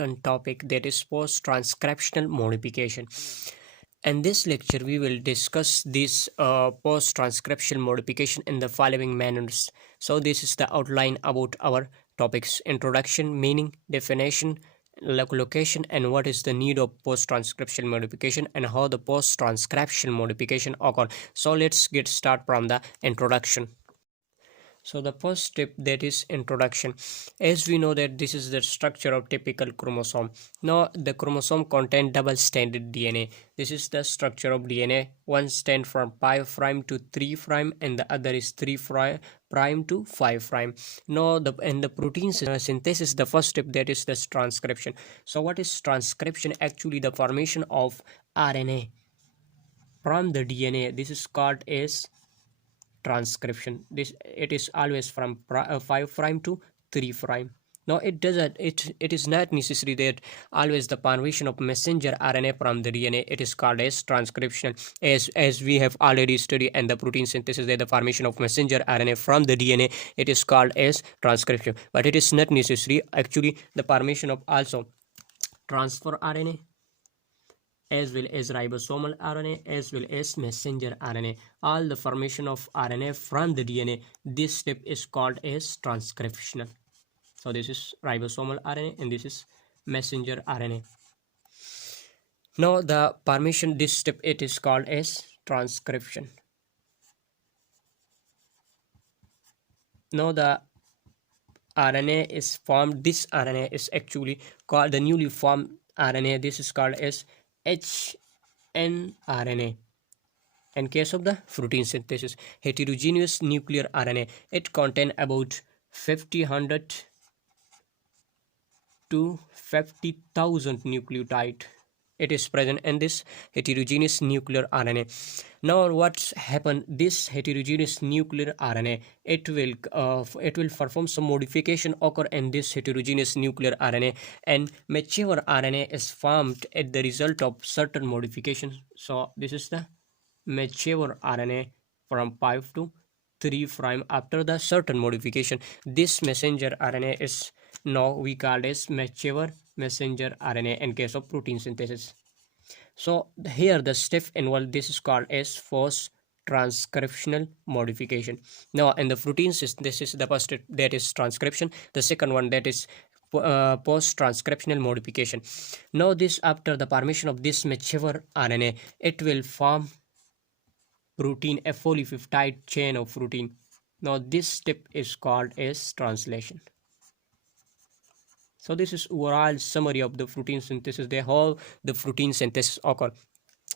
important topic, that is post-transcriptional modification. In this lecture, we will discuss this post-transcriptional modification in the following manners. So this is the outline about our topics: introduction, meaning, definition, location, and what is the need of post-transcriptional modification and how the post-transcriptional modification occur. So let's get start from the introduction. So the first step, that is introduction. As we know that this is the structure of typical chromosome. Now the chromosome contain double-stranded DNA. This is the structure of DNA. One stand from 5' to 3' and the other is 3' to 5'. Now in the protein synthesis, the first step, that is the transcription. So what is transcription? Actually the formation of RNA from the DNA. This is called as transcription. It is always from 5' to 3'. Now it is not necessary that always the formation of messenger RNA from the DNA, it is called as transcription, as we have already studied in the protein synthesis, that the formation of messenger RNA from the DNA, it is called as transcription. But it is not necessary. Actually the formation of also transfer RNA as well as ribosomal RNA as well as messenger RNA, all the formation of RNA from the DNA, this step is called as transcriptional. So this is ribosomal RNA and this is messenger RNA. Now the formation, this step, it is called as transcription. Now the RNA is formed. This RNA is actually called the newly formed RNA. This is called as hnRNA. In case of the protein synthesis, heterogeneous nuclear RNA, it contain about 50,000 to 50,000 nucleotide. It is present in this heterogeneous nuclear RNA. Now what's happened? This heterogeneous nuclear RNA, it will perform some modification occur in this heterogeneous nuclear RNA, and mature RNA is formed at the result of certain modification. So this is the mature RNA from 5 to 3' after the certain modification. This messenger RNA is now we call as mature messenger RNA in case of protein synthesis. So here the step involved, this is called as post-transcriptional modification. Now in the protein synthesis, the first step, that is transcription. The second one, that is post-transcriptional modification. Now this, after the formation of this mature RNA, it will form protein, a polypeptide chain of protein. Now this step is called as translation. So this is overall summary of the protein synthesis. How the protein synthesis occur.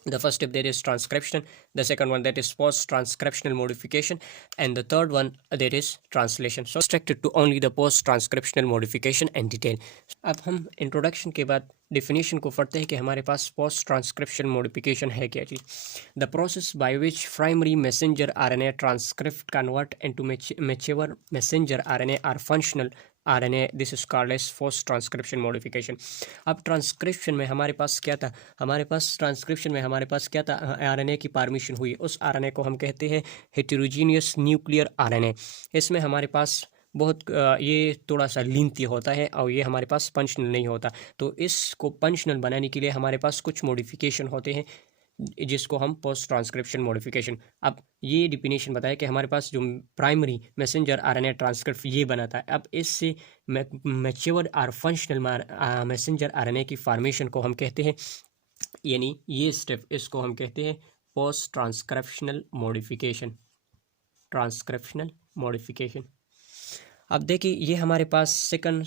The first step, that is transcription. The second one, that is post-transcriptional modification, and the third one, that is translation. So restricted to only the post-transcriptional modification and detail. अब हम introduction के बाद definition को पढ़ते हैं कि हमारे पास post transcription modification है क्या चीज़. The process by which primary messenger RNA transcript convert into mature messenger RNA or functional RNA, this is called as post transcription modification. अब ट्रांसक्रिप्शन में हमारे पास क्या था? ट्रांसक्रिप्शन में हमारे पास क्या था? RNA की फॉर्मेशन हुई. उस RNA को हम कहते हैं हेटेरोजीनियस न्यूक्लियर RNA. इसमें हमारे पास बहुत ये थोड़ा सा लेंथी होता है और ये हमारे पास फंक्शनल नहीं होता. तो इसको फंक्शनल बनाने के लिए हमारे पास कुछ मॉडिफिकेशन होते हैं जिसको हम पोस्ट ट्रांसक्रिप्शन मॉडिफिकेशन. अब ये डिफिनेशन बताया कि हमारे पास जो प्राइमरी मैसेंजर RNA ट्रांसक्रिप्ट ये बनाता है. अब इससे मैच्योर और फंक्शनल मैसेंजर RNA की फॉर्मेशन को हम कहते हैं, यानी ये स्टेप, इसको हम कहते हैं post transcriptional modification. Transcriptional modification. अब देखिए ये हमारे पास second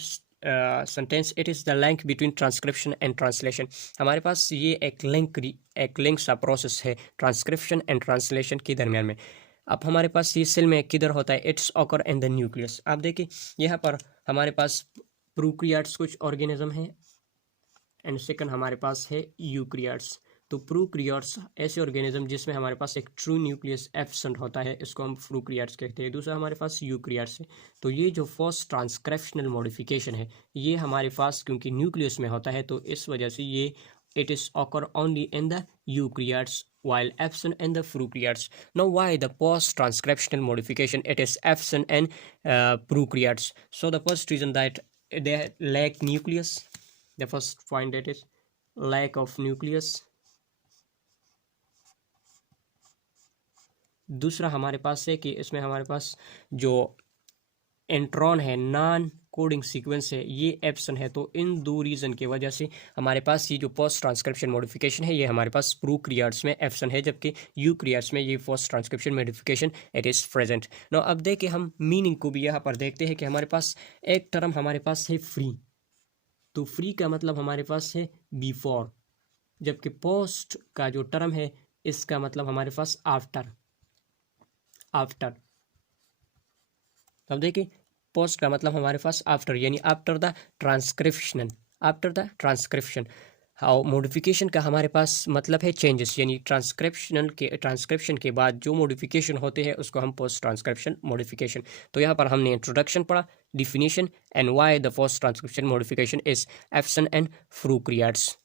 sentence, it is the link between transcription and translation. हमारे पास ये एक लिंक सा प्रोसेस है ट्रांसक्रिप्शन एंड ट्रांसलेशन के दरमियान में. अब हमारे पास ये सेल में किधर होता है? It's occur in the nucleus. आप देखिए यहाँ पर हमारे पास प्रोकैरियोट्स कुछ ऑर्गेनिज्म हैं एंड सेकंड हमारे पास है यूकैरियोट्स. तो प्रोकैरियोट्स ऐसे ऑर्गेनिज्म जिसमें हमारे पास एक ट्रू न्यूक्लियस एब्सेंट होता है, इसको हम प्रोकैरियोट्स कहते हैं. दूसरा हमारे पास यूकैरियोट्स है. तो ये जो पोस्ट ट्रांसक्रिप्शनल मॉडिफिकेशन है ये हमारे पास क्योंकि न्यूक्लियस में होता है तो इस वजह से ये it is occur only in the eukaryotes while absent in the prokaryotes. Now why the post-transcriptional modification it is absent in prokaryotes? So the first reason that they lack nucleus, the first point that is lack of nucleus. दूसरा हमारे पास है कि इसमें हमारे पास जो enteron है, non coding sequence है, ये एब्सेंट है। तो इन दो रीज़न की वजह से हमारे पास ये जो पोस्ट ट्रांसक्रिप्शन मॉडिफिकेशन है ये हमारे पास प्रोकैरियोट्स में एब्सेंट है, जबकि यूकैरियोट्स में ये post transcription modification it is present. नो अब देखिए हम मीनिंग को भी यहाँ पर देखते हैं कि हमारे पास एक टर्म हमारे पास है फ्री, तो फ्री का मतलब हमारे पास है बिफोर, जबकि पोस्ट का जो टर्म है इसका मतलब हमारे पास आफ्टर। आफ्टर अब देखिए पोस्ट का मतलब हमारे पास आफ्टर, यानी after the transcription, after the transcription. How modification का हमारे पास मतलब है चेंजेस, यानी ट्रांसक्रिप्शन के बाद जो मॉडिफिकेशन होते हैं उसको हम पोस्ट ट्रांसक्रिप्शन मॉडिफिकेशन। तो यहाँ पर हमने इंट्रोडक्शन पढ़ा, definition and why the post transcription modification is absent and prokaryotes.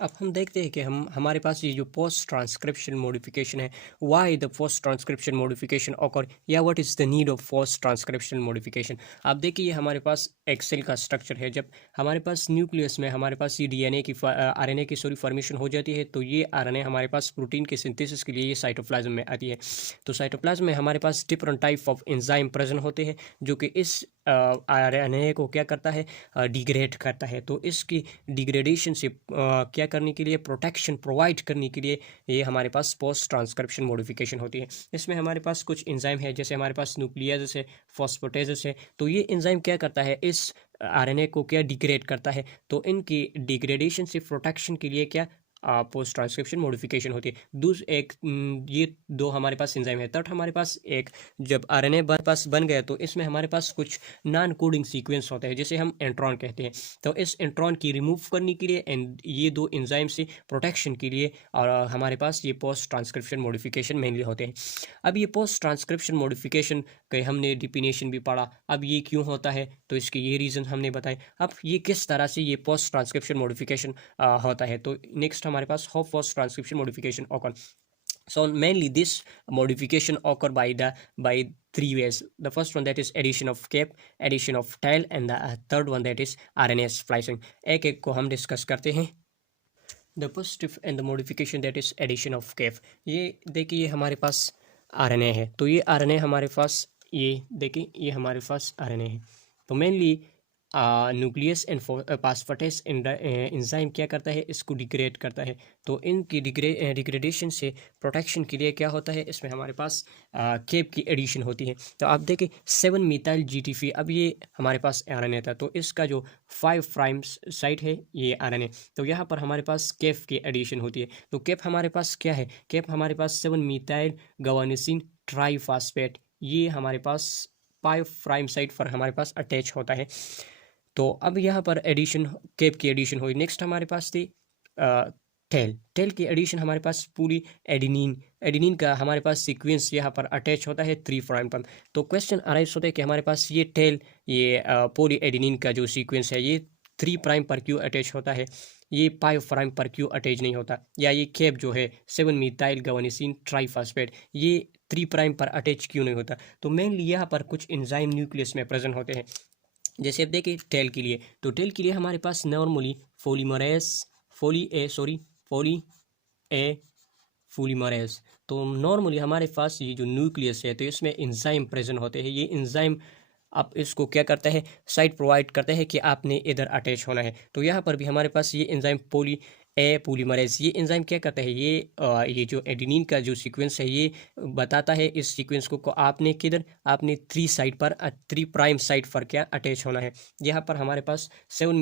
अब हम देखते हैं कि हमारे पास ये जो पोस्ट ट्रांसक्रिप्शन मॉडिफिकेशन है, why the post transcription modification occur, या what is the need of post transcription modification. आप देखिए ये हमारे पास एक सेल का स्ट्रक्चर है, जब हमारे पास न्यूक्लियस में हमारे पास ये डीएनए की आरएनए की फॉर्मेशन हो जाती है, तो ये आरएनए हमारे पास प्रोटीन के सिंथेसिस के लिए ये साइटोप्लाज्म में आती है। तो साइटोप्लाज्म में हमारे पास different type of enzyme present होते हैं जो कि इस आरएनए को क्या करता है, डिग्रेड करता है। तो इसकी डिग्रेडेशन से क्या करने के लिए, प्रोटेक्शन प्रोवाइड करने के लिए ये हमारे पास पोस्ट ट्रांसक्रिप्शन मॉडिफिकेशन होती है। इसमें हमारे पास कुछ एंजाइम है, जैसे हमारे पास न्यूक्लियस है, फॉस्फेटेजेस है। तो ये एंजाइम क्या करता है, इस आरएनए को क्या डिग्रेड करता है। तो इनकी डिग्रेडेशन से प्रोटेक्शन के लिए क्या पोस्ट ट्रांसक्रिप्शन मॉडिफिकेशन होती है। ये दो हमारे पास एंजाइम है। थर्ड हमारे पास एक जब आरएनए हमारे पास बन गया तो इसमें हमारे पास कुछ नॉन कोडिंग सीक्वेंस होते हैं, जैसे हम एंट्रॉन कहते हैं। तो इस एंट्रॉन की रिमूव करने के लिए एंड ये दो एंजाइम से प्रोटेक्शन के लिए और हमारे पास ये पोस्ट ट्रांसक्रिप्शन मॉडिफिकेशन मेनली होते हैं। अब ये पोस्ट ट्रांसक्रिप्शन मॉडिफिकेशन के हमने डिफिनेशन भी पढ़ा, अब ये क्यों होता है तो इसके ये रीज़न हमने बताए। अब ये किस तरह से ये पोस्ट ट्रांसक्रिप्शन मॉडिफिकेशन होता है, तो नेक्स्ट हमारे पास how post transcription modification occur. So mainly this modification occur by three ways. The first one that is addition of cap, addition of tail, and the third one that is RNA splicing. एक एक को हम discuss करते हैं। The first and the modification that is addition of cap. ये देखिए ये हमारे पास RNA है, तो ये RNA हमारे पास, ये देखिए ये हमारे पास RNA है। तो mainly nucleus and phosphatase enzyme क्या करता है, इसको डिग्रेड करता है। तो इनकी डिग्रेडेशन से प्रोटेक्शन के लिए क्या होता है, इसमें हमारे पास केप की एडिशन होती है। तो आप देखें 7 मिथाइल जीटीपी, अब ये हमारे पास आरएनए था, तो इसका जो 5 प्राइम साइट है ये आरएनए, तो यहाँ पर हमारे पास केप की एडिशन होती है। तो केप हमारे पास क्या है, केप हमारे पास 7 मिथाइल गवानिसिन ट्राईफॉस्फेट, ये हमारे पास 5 प्राइम साइट पर हमारे पास अटैच होता है। तो अब यहाँ पर एडिशन, केप की एडिशन हुई। नेक्स्ट हमारे पास थी टेल की एडिशन, हमारे पास पूरी एडिनिन का हमारे पास सीक्वेंस यहाँ पर अटैच होता है 3 प्राइम पर। तो क्वेश्चन अराइज होता है कि हमारे पास ये टेल, ये पूरी एडिनिन का जो सीक्वेंस है ये 3 प्राइम पर क्यों अटैच होता है, ये 5 प्राइम पर क्यों अटैच नहीं होता, या ये केप जो है 7 मिथाइल गवानिसिन ट्राईफॉस्फेट ये 3 प्राइम पर अटैच क्यों नहीं होता। तो मेनली यहाँ पर कुछ एंजाइम न्यूक्लियस में प्रेजेंट होते हैं। जैसे अब देखिए टेल के लिए, तो टेल के लिए हमारे पास नॉर्मली पॉलीमरेज, तो नॉर्मली हमारे पास ये जो न्यूक्लियस है तो इसमें एंजाइम प्रेजेंट होते हैं। ये एंजाइम आप इसको क्या करता है, साइट प्रोवाइड करता है कि आपने इधर अटैच होना है। तो यहाँ पर भी हमारे पास ये एंजाइम पॉलीमरेज, ये एंजाइम क्या करता है, ये जो एडेनिन का जो सीक्वेंस है ये बताता है इस सीक्वेंस को आपने किधर, आपने 3 साइड पर 3 प्राइम साइड पर क्या अटैच होना है। यहाँ पर हमारे पास 7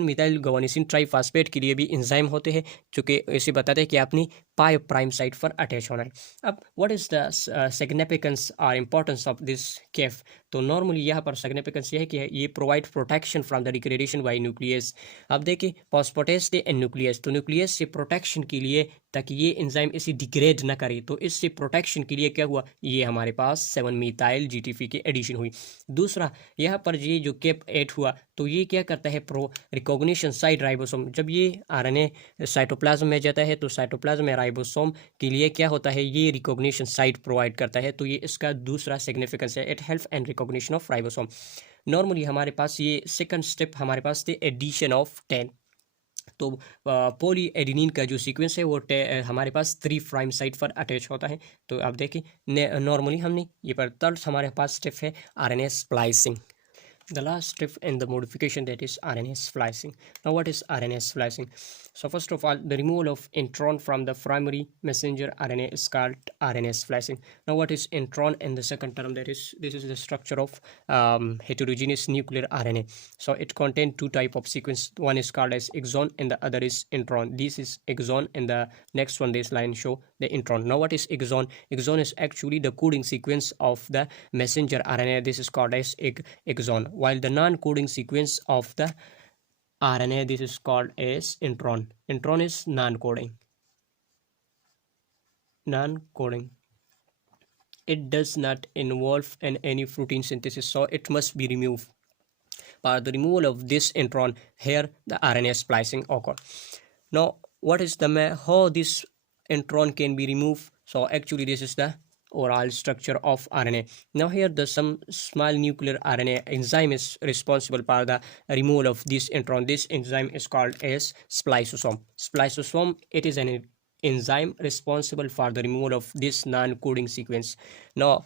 मिथाइल गवानिसिन ट्राईफॉस्फेट के लिए भी एंजाइम होते हैं जो कि इसे बताते हैं कि आपने 5 प्राइम साइड पर अटैच होना है। अब व्हाट इज द सिग्निफिकेंस और इम्पोर्टेंस ऑफ दिस केफ, तो नॉर्मली यहाँ पर सिग्निफिकेंस ये है कि ये provide protection from the degradation bye nucleus. अब देखिए फॉस्फेटेस एंड न्यूक्लियस, तो न्यूक्लियस से प्रोटेक्शन के लिए ताकि ये एंजाइम इसे डिग्रेड ना करे, तो इससे प्रोटेक्शन के लिए क्या हुआ, ये हमारे पास 7 मिथाइल जीटीपी की एडिशन हुई। दूसरा यहाँ पर ये जो केप ऐड हुआ तो ये क्या करता है, प्रो रिकॉग्निशन साइड राइबोसोम, जब ये आरएनए साइटोप्लाज्म में जाता है तो साइटोप्लाज्म में राइबोसोम के लिए क्या होता है, ये रिकॉग्निशन साइट प्रोवाइड करता है। तो ये इसका दूसरा सिग्निफिकेंस है, it help and recognition of ribosome. Normally हमारे पास ये सेकंड स्टेप हमारे पास थे एडिशन ऑफ 10। तो पॉली एडिनिन का जो सीक्वेंस है वो हमारे पास 3' साइट पर अटैच होता है। तो आप देखिए नॉर्मली हमने ये पर थर्ड हमारे पास स्टेप है RNA splicing. The last step in the modification, that is RNA splicing. Now what is RNA splicing? So first of all, the removal of intron from the primary messenger RNA is called RNA splicing. Now what is intron in the second term? That is, this is the structure of heterogeneous nuclear RNA. So it contains two type of sequence. One is called as exon and the other is intron. This is exon and the next one, this line show the intron. Now what is exon? Exon is actually the coding sequence of the messenger RNA. This is called as exon, while the non-coding sequence of the RNA, this is called as intron. Intron is non-coding. It does not involve in any protein synthesis, so it must be removed. By the removal of this intron, here the RNA splicing occur. Now what is the how this intron can be removed? So actually this is the overall structure of RNA. Now here the some small nuclear RNA enzyme is responsible for the removal of this intron. This enzyme is called as spliceosome. Spliceosome, it is an enzyme responsible for the removal of this non-coding sequence. Now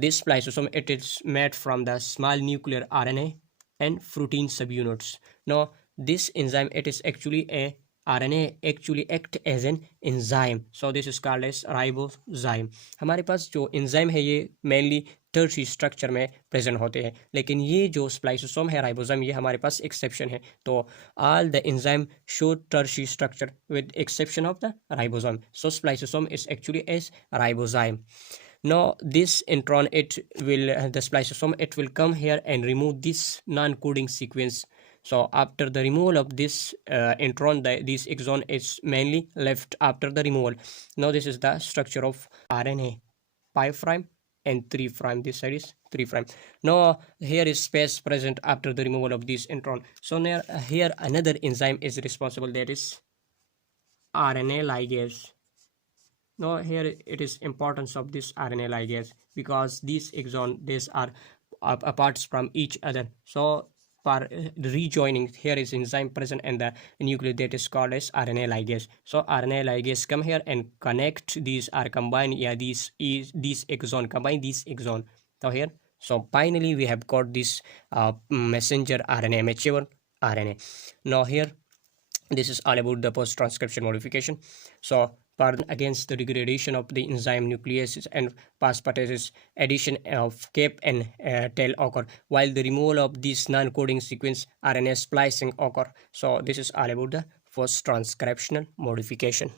this spliceosome, it is made from the small nuclear RNA and protein subunits. Now this enzyme, it is actually a RNA actually act as an enzyme, so this is called as ribozyme. हमारे पास जो enzyme है ये mainly tertiary structure में present होते हैं, लेकिन ये जो स्प्लाइसोसोम है राइबोसोम, ये हमारे पास एक्सेप्शन है. तो all the enzyme show tertiary structure with exception of the ribosome. So spliceosome is actually as ribozyme. Now this intron, it will the spliceosome, it will come here and remove this non-coding sequence. So after the removal of this intron, this exon is mainly left after the removal. Now this is the structure of RNA, 5' and 3'. This side is 3'. Now here is space present after the removal of this intron. So now here another enzyme is responsible, that is RNA ligase. Now here it is importance of this RNA ligase, because these exon, these are apart from each other. So for rejoining, here is enzyme present in the nucleus, that is called as RNA ligase. So RNA ligase come here and connect these are combined. Yeah, these exon combine these exon. So here, so finally we have got this messenger RNA, mature RNA. Now here this is all about the post transcription modification. So against the degradation of the enzyme nucleases and phosphatases, addition of cap and tail occur, while the removal of this non-coding sequence RNA splicing occur. So this is all about the post transcriptional modification.